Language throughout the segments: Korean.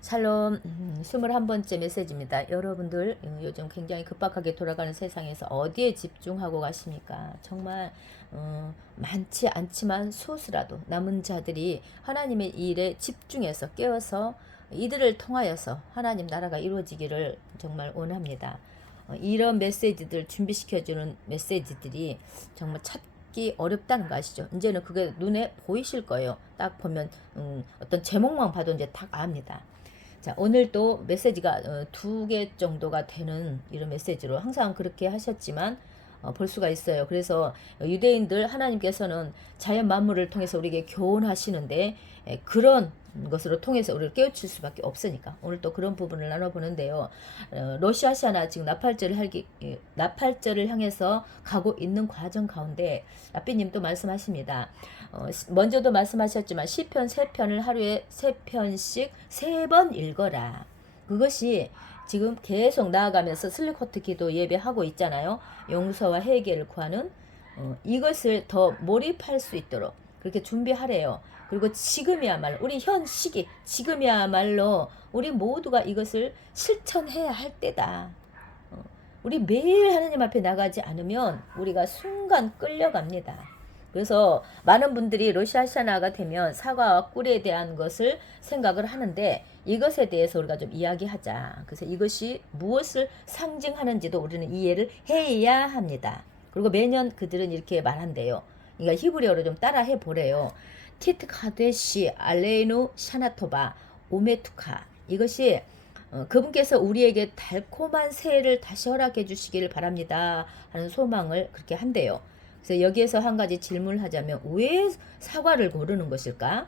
샬롬, 21번째 메시지입니다. 여러분들 요즘 굉장히 급박하게 돌아가는 세상에서 어디에 집중하고 가십니까? 정말 많지 않지만 소수라도 남은 자들이 하나님의 일에 집중해서 깨어서 이들을 통하여서 하나님 나라가 이루어지기를 정말 원합니다. 이런 메시지들 준비시켜주는 메시지들이 정말 찾기 어렵다는 거 아시죠? 이제는 그게 눈에 보이실 거예요. 딱 보면 어떤 제목만 봐도 이제 딱 압니다. 자, 오늘 또 메시지가 2개 정도가 되는 이런 메시지로 항상 그렇게 하셨지만 볼 수가 있어요. 그래서 유대인들 하나님께서는 자연 만물을 통해서 우리에게 교훈하시는데 그런 것으로 통해서 우리를 깨우칠 수밖에 없으니까 오늘 또 그런 부분을 나눠보는데요. 러시아시아나 지금 나팔절을 향해서 가고 있는 과정 가운데 라삐님 또 말씀하십니다. 먼저도 말씀하셨지만 시편 3편을 하루에 3편씩 3번 읽어라. 그것이 지금 계속 나아가면서 슬리코트 기도 예배하고 있잖아요. 용서와 해결을 구하는 이것을 더 몰입할 수 있도록 그렇게 준비하래요. 그리고 지금이야말로 우리 현 시기 지금이야말로 우리 모두가 이것을 실천해야 할 때다. 우리 매일 하나님 앞에 나가지 않으면 우리가 순간 끌려갑니다. 그래서 많은 분들이 로시아시아나가 되면 사과와 꿀에 대한 것을 생각을 하는데 이것에 대해서 우리가 좀 이야기하자. 그래서 이것이 무엇을 상징하는지도 우리는 이해를 해야 합니다. 그리고 매년 그들은 이렇게 말한대요. 그러니까 히브리어로 좀 따라해 보래요. 티트 카데시 알레이누 샤나토바 오메투카. 이것이 그분께서 우리에게 달콤한 새해를 다시 허락해 주시기를 바랍니다 하는 소망을 그렇게 한대요. 그래서 여기에서 한 가지 질문을 하자면 왜 사과를 고르는 것일까?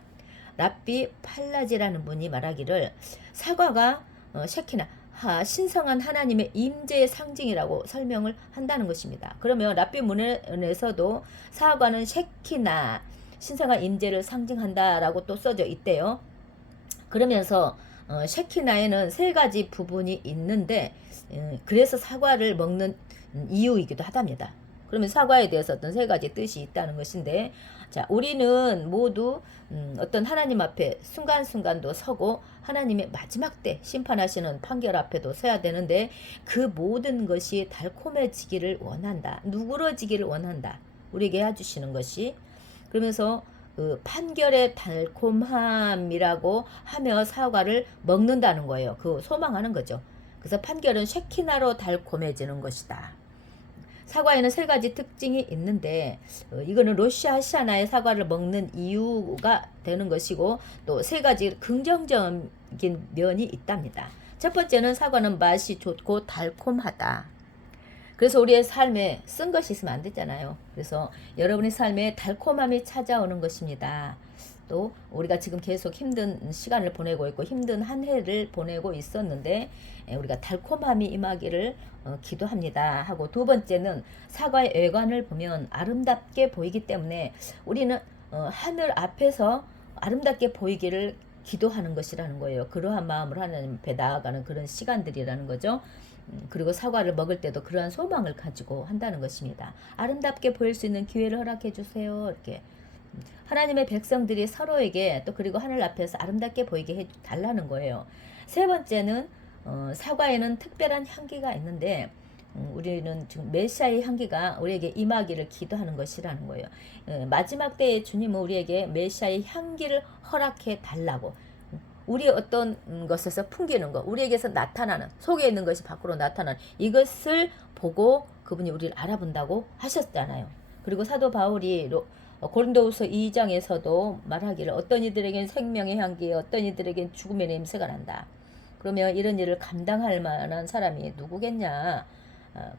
랍비 팔라지라는 분이 말하기를 사과가 셰키나 신성한 하나님의 임재의 상징이라고 설명을 한다는 것입니다. 그러면 랍비 문헌에서도 사과는 셰키나 신성한 임재를 상징한다라고 또 써져 있대요. 그러면서 셰키나에는 3가지 부분이 있는데 그래서 사과를 먹는 이유이기도 하답니다. 그러면 사과에 대해서 어떤 3가지 뜻이 있다는 것인데, 자, 우리는 모두 어떤 하나님 앞에 순간순간도 서고 하나님의 마지막 때 심판하시는 판결 앞에도 서야 되는데 그 모든 것이 달콤해지기를 원한다. 누그러지기를 원한다. 우리에게 해주시는 것이. 그러면서 그 판결의 달콤함이라고 하며 사과를 먹는다는 거예요. 그 소망하는 거죠. 그래서 판결은 쉐키나로 달콤해지는 것이다. 사과에는 3가지 특징이 있는데 이거는 로시아시아나의 사과를 먹는 이유가 되는 것이고 또 3가지 긍정적인 면이 있답니다. 첫 번째는 사과는 맛이 좋고 달콤하다. 그래서 우리의 삶에 쓴 것이 있으면 안 되잖아요. 그래서 여러분의 삶에 달콤함이 찾아오는 것입니다. 또 우리가 지금 계속 힘든 시간을 보내고 있고 힘든 한 해를 보내고 있었는데 우리가 달콤함이 임하기를 기도합니다 하고, 2번째는 사과의 외관을 보면 아름답게 보이기 때문에 우리는 하늘 앞에서 아름답게 보이기를 기도하는 것이라는 거예요. 그러한 마음으로 하나님 앞에 나아가는 그런 시간들이라는 거죠. 그리고 사과를 먹을 때도 그러한 소망을 가지고 한다는 것입니다. 아름답게 보일 수 있는 기회를 허락해 주세요. 이렇게 하나님의 백성들이 서로에게 또 그리고 하늘 앞에서 아름답게 보이게 해 달라는 거예요. 3번째는 사과에는 특별한 향기가 있는데 우리는 지금 메시아의 향기가 우리에게 임하기를 기도하는 것이라는 거예요. 마지막 때에 주님은 우리에게 메시아의 향기를 허락해 달라고, 우리 어떤 것에서 풍기는 것, 우리에게서 나타나는, 속에 있는 것이 밖으로 나타나는 이것을 보고 그분이 우리를 알아본다고 하셨잖아요. 그리고 사도 바울이 고린도후서 2장에서도 말하기를 어떤 이들에겐 생명의 향기, 어떤 이들에겐 죽음의 냄새가 난다. 그러면 이런 일을 감당할 만한 사람이 누구겠냐?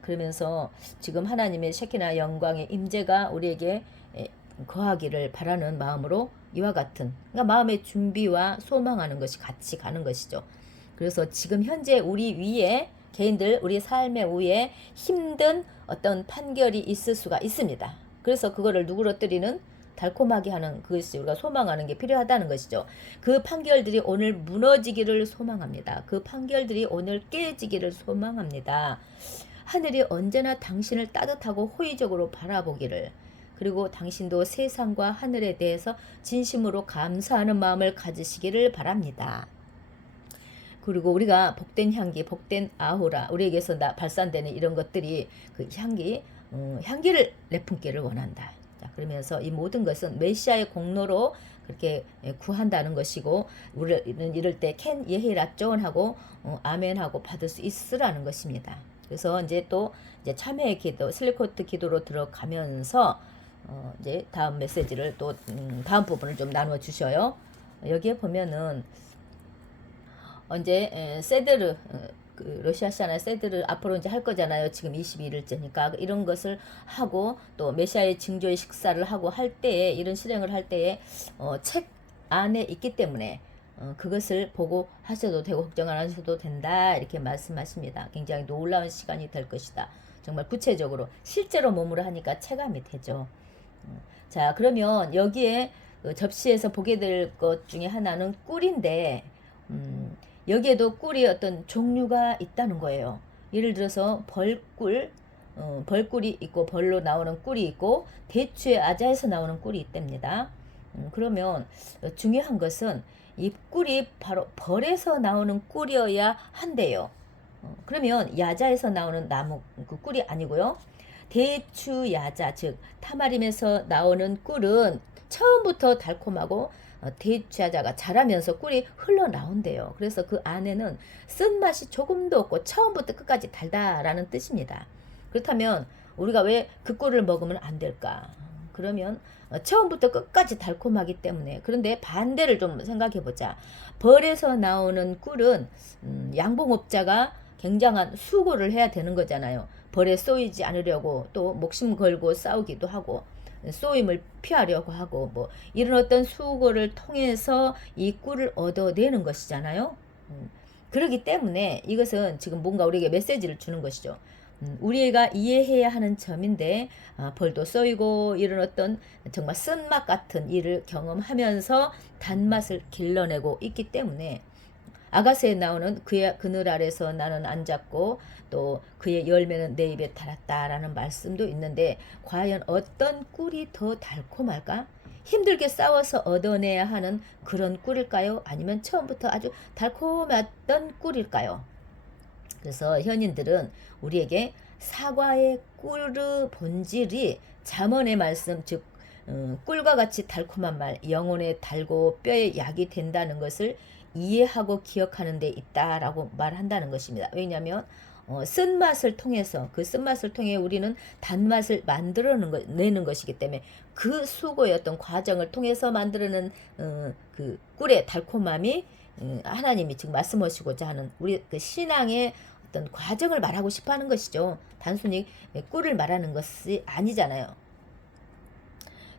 그러면서 지금 하나님의 셰키나 영광의 임재가 우리에게 거하기를 바라는 마음으로 이와 같은, 그러니까 마음의 준비와 소망하는 것이 같이 가는 것이죠. 그래서 지금 현재 우리 위에 개인들 우리 삶의 위에 힘든 어떤 판결이 있을 수가 있습니다. 그래서 그거를 누그러뜨리는 달콤하게 하는 그것이 우리가 소망하는 게 필요하다는 것이죠. 그 판결들이 오늘 무너지기를 소망합니다. 그 판결들이 오늘 깨지기를 소망합니다. 하늘이 언제나 당신을 따뜻하고 호의적으로 바라보기를, 그리고 당신도 세상과 하늘에 대해서 진심으로 감사하는 마음을 가지시기를 바랍니다. 그리고 우리가 복된 향기, 복된 아우라, 우리에게서 발산되는 이런 것들이 그 향기를 내뿜기를 원한다. 자, 그러면서 이 모든 것은 메시아의 공로로 그렇게 구한다는 것이고, 우리는 이럴 때 캔 예히 라존하고 아멘하고 받을 수 있으라는 것입니다. 그래서 이제 또 이제 참회의 기도, 슬리코트 기도로 들어가면서 이제 다음 메시지를 또 다음 부분을 좀 나누어 주셔요. 여기에 보면은 이제 세드르 그 러시아 시아나 세드를 앞으로 이제 할 거잖아요. 지금 22일째니까 이런 것을 하고 또 메시아의 징조의 식사를 하고 할 때에 이런 실행을 할 때에 책 안에 있기 때문에 그것을 보고 하셔도 되고 걱정 안 하셔도 된다 이렇게 말씀하십니다. 굉장히 놀라운 시간이 될 것이다. 정말 구체적으로 실제로 몸으로 하니까 체감이 되죠. 자, 그러면 여기에 접시에서 보게 될 것 중에 하나는 꿀인데 여기에도 꿀이 어떤 종류가 있다는 거예요. 예를 들어서 벌꿀, 벌꿀이 있고 벌로 나오는 꿀이 있고 대추의 아자에서 나오는 꿀이 있답니다. 그러면 중요한 것은 이 꿀이 바로 벌에서 나오는 꿀이어야 한대요. 그러면 야자에서 나오는 나무 그 꿀이 아니고요. 대추 야자 즉 타마림에서 나오는 꿀은 처음부터 달콤하고 대추야자가 자라면서 꿀이 흘러나온대요. 그래서 그 안에는 쓴맛이 조금도 없고 처음부터 끝까지 달다라는 뜻입니다. 그렇다면 우리가 왜 그 꿀을 먹으면 안 될까? 그러면 처음부터 끝까지 달콤하기 때문에. 그런데 반대를 좀 생각해 보자. 벌에서 나오는 꿀은 양봉업자가 굉장한 수고를 해야 되는 거잖아요. 벌에 쏘이지 않으려고 또 목숨 걸고 싸우기도 하고 쏘임을 피하려고 하고 뭐 이런 어떤 수고를 통해서 이 꿀을 얻어내는 것이잖아요. 그렇기 때문에 이것은 지금 뭔가 우리에게 메시지를 주는 것이죠. 우리가 이해해야 하는 점인데 벌도 쏘이고 이런 어떤 정말 쓴맛 같은 일을 경험하면서 단맛을 길러내고 있기 때문에 아가스에 나오는 그의 그늘 아래서 나는 앉았고 또 그의 열매는 내 입에 달았다라는 말씀도 있는데 과연 어떤 꿀이 더 달콤할까? 힘들게 싸워서 얻어내야 하는 그런 꿀일까요? 아니면 처음부터 아주 달콤했던 꿀일까요? 그래서 현인들은 우리에게 사과의 꿀의 본질이 잠언의 말씀 즉 꿀과 같이 달콤한 말 영혼에 달고 뼈에 약이 된다는 것을 이해하고 기억하는 데 있다라고 말한다는 것입니다. 왜냐하면 쓴맛을 통해서 그 쓴맛을 통해 우리는 단맛을 만들어내는 것이기 때문에 그 수고의 어떤 과정을 통해서 만들어낸 그 꿀의 달콤함이 하나님이 지금 말씀하시고자 하는 우리 그 신앙의 어떤 과정을 말하고 싶어하는 것이죠. 단순히 꿀을 말하는 것이 아니잖아요.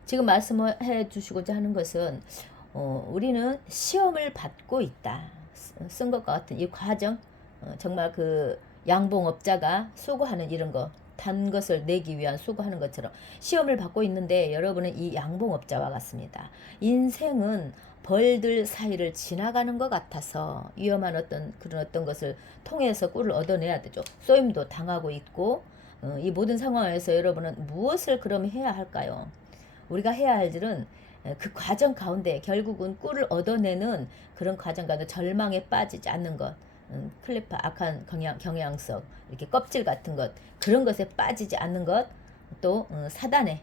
지금 말씀해 주시고자 하는 것은 우리는 시험을 받고 있다. 쓴 것과 같은 이 과정 정말 그 양봉업자가 수고하는 이런 거 단 것을 내기 위한 수고하는 것처럼 시험을 받고 있는데 여러분은 이 양봉업자와 같습니다. 인생은 벌들 사이를 지나가는 것 같아서 위험한 그런 어떤 것을 통해서 꿀을 얻어내야 되죠. 쏘임도 당하고 있고 이 모든 상황에서 여러분은 무엇을 그럼 해야 할까요? 우리가 해야 할 일은 그 과정 가운데 결국은 꿀을 얻어내는 그런 과정 가운데 절망에 빠지지 않는 것, 클리파 악한 경향성 이렇게 껍질 같은 것 그런 것에 빠지지 않는 것, 또 사단의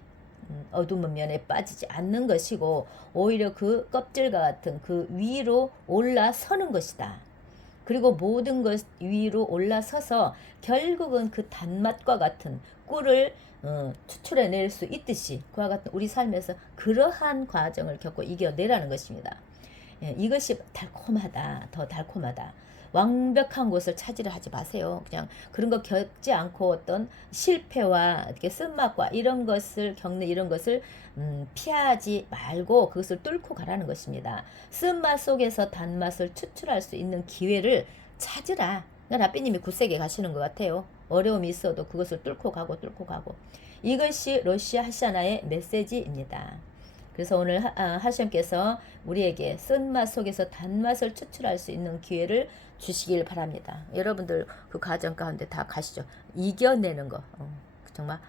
어두운 면에 빠지지 않는 것이고 오히려 그 껍질과 같은 그 위로 올라서는 것이다. 그리고 모든 것 위로 올라서서 결국은 그 단맛과 같은 꿀을 추출해낼 수 있듯이 그와 같은 우리 삶에서 그러한 과정을 겪고 이겨내라는 것입니다. 예, 이것이 달콤하다, 더 달콤하다. 완벽한 곳을 찾으려 하지 마세요. 그냥 그런 거 겪지 않고 어떤 실패와 이렇게 쓴맛과 이런 것을 겪는 이런 것을 피하지 말고 그것을 뚫고 가라는 것입니다. 쓴맛 속에서 단맛을 추출할 수 있는 기회를 찾으라. 그러니까 라삐님이 굳세게 가시는 것 같아요. 어려움이 있어도 그것을 뚫고 가고 이것이 러시아 하샤나의 메시지입니다. 그래서 오늘 하시엠께서 우리에게 쓴맛 속에서 단맛을 추출할 수 있는 기회를 주시길 바랍니다. 여러분들 그 과정 가운데 다 가시죠. 이겨내는 거 정말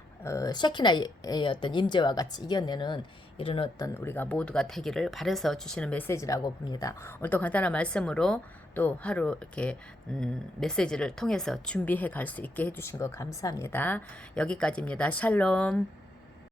셰키나의 어떤 임재와 같이 이겨내는 이런 어떤 우리가 모두가 되기를 바라서 주시는 메시지라고 봅니다. 오늘도 간단한 말씀으로 또 하루 이렇게 메시지를 통해서 준비해 갈 수 있게 해주신 거 감사합니다. 여기까지입니다. 샬롬.